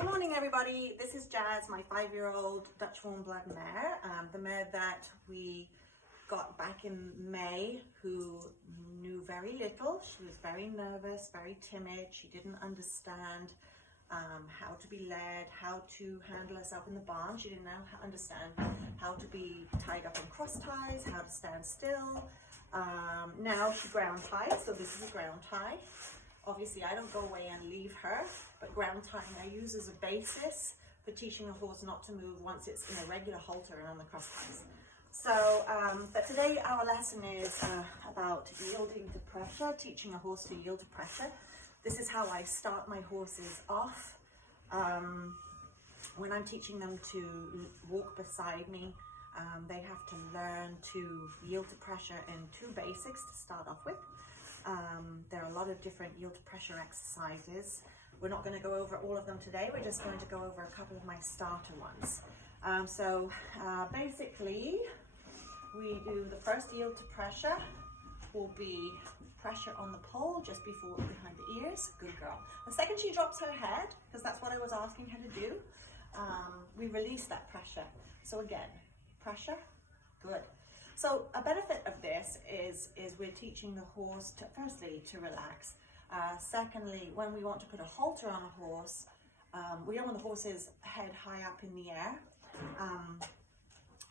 Good morning, everybody. This is Jazz, my 5-year-old Dutch warm blood mare, the mare that we got back in May, who knew very little. She was very nervous, very timid. She didn't understand how to be led, how to handle herself in the barn. She didn't understand how to be tied up in cross ties, how to stand still. Now she ground ties, so this is a ground tie. Obviously, I don't go away and leave her, but ground tying I use as a basis for teaching a horse not to move once it's in a regular halter and on the cross ties. So, but today our lesson is about yielding to pressure, teaching a horse to yield to pressure. This is how I start my horses off. When I'm teaching them to walk beside me, they have to learn to yield to pressure in 2 basics to start off with. There are a lot of different yield to pressure exercises. We're not going to go over all of them today. We're just going to go over a couple of my starter ones. Basically, we do the first yield to pressure will be pressure on the pole just before behind the ears. Good girl. The second she drops her head, because that's what I was asking her to do, we release that pressure. So again, pressure, good. So a benefit of this is we're teaching the horse to, firstly, to relax. Secondly, when we want to put a halter on a horse, we don't want the horse's head high up in the air.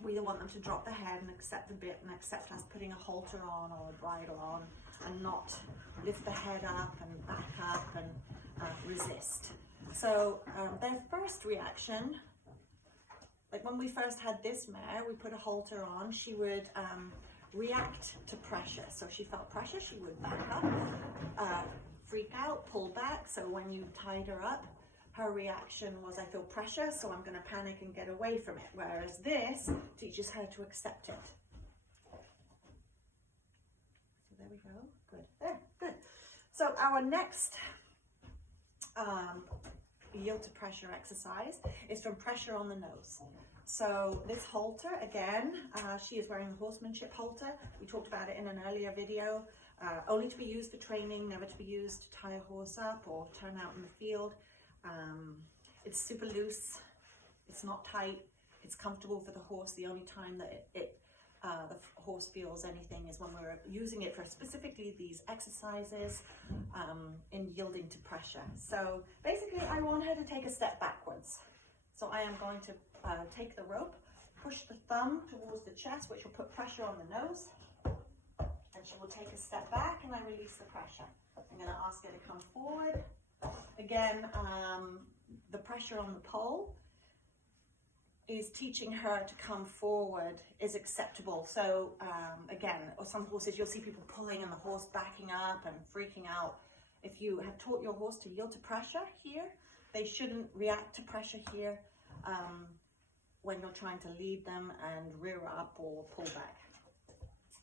We don't want them to drop the head and accept the bit and accept us putting a halter on or a bridle on and not lift the head up and back up and resist. So their first reaction, like when we first had this mare, we put a halter on, she would react to pressure. So she felt pressure, she would back up, freak out, pull back. So when you tied her up, her reaction was, I feel pressure, so I'm gonna panic and get away from it. Whereas this teaches her to accept it. So there we go, good, there, good. So our next yield to pressure exercise is from pressure on the nose. So this halter, again, she is wearing the horsemanship halter. We talked about it in an earlier video. Only to be used for training, never to be used to tie a horse up or turn out in the field. It's super loose, it's not tight, it's comfortable for the horse. The only time that the horse feels anything is when we're using it for specifically these exercises in yielding to pressure. So basically I want her to take a step backwards. So I am going to take the rope, push the thumb towards the chest, which will put pressure on the nose, and she will take a step back and I release the pressure. I'm going to ask her to come forward. Again, the pressure on the pole is teaching her to come forward is acceptable. So again, or some horses you'll see people pulling and the horse backing up and freaking out. If you have taught your horse to yield to pressure here, they shouldn't react to pressure here when you're trying to lead them and rear up or pull back.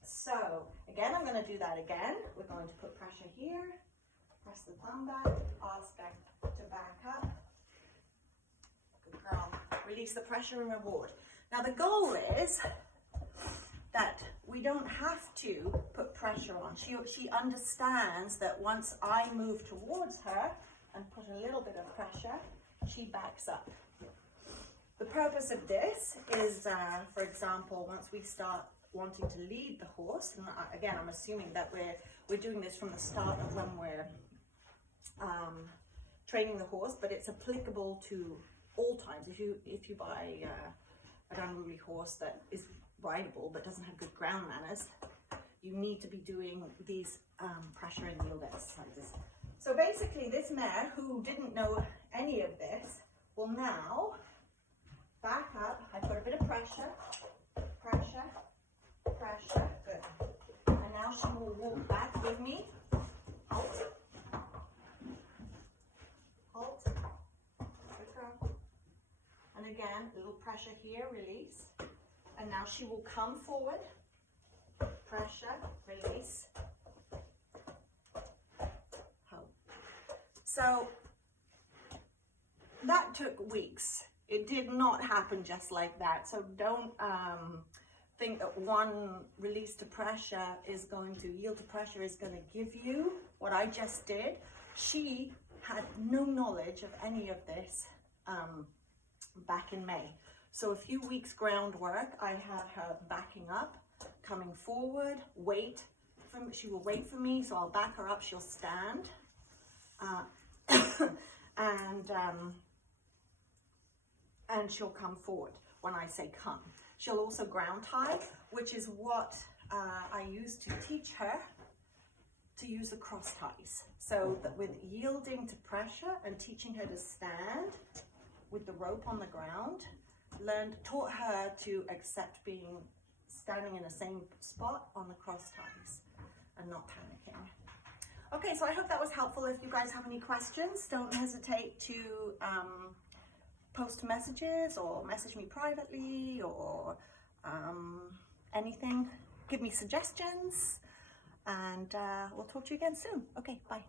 So again, I'm going to do that again. We're going to put pressure here, press the thumb back, ask her to back up. Good girl. Release the pressure and reward. Now the goal is that we don't have to put pressure on. She understands that once I move towards her and put a little bit of pressure, she backs up. The purpose of this is, for example, once we start wanting to lead the horse, and again, I'm assuming that we're doing this from the start of when we're training the horse, but it's applicable to all times. If you buy an unruly horse that is rideable but doesn't have good ground manners, you need to be doing these pressure and yield exercises. So basically this mare, who didn't know any of this, will now back up. I put a bit of pressure, pressure, pressure, good. And now she will walk back with me. Halt. Halt. Good girl. And again, a little pressure here, release. And now she will come forward. Pressure, release. Hold. So that took weeks. It did not happen just like that. So don't think that one release to pressure is going to yield to pressure is going to give you what I just did. She had no knowledge of any of this back in May. So a few weeks groundwork, I had her backing up, coming forward, she will wait for me, so I'll back her up, she'll stand, and she'll come forward when I say come. She'll also ground tie, which is what I use to teach her to use the cross ties. So that with yielding to pressure and teaching her to stand with the rope on the ground, taught her to accept standing in the same spot on the cross ties and not panicking. Okay, so I hope that was helpful. If you guys have any questions, don't hesitate to post messages or message me privately or anything. Give me suggestions, and we'll talk to you again soon. Okay, bye.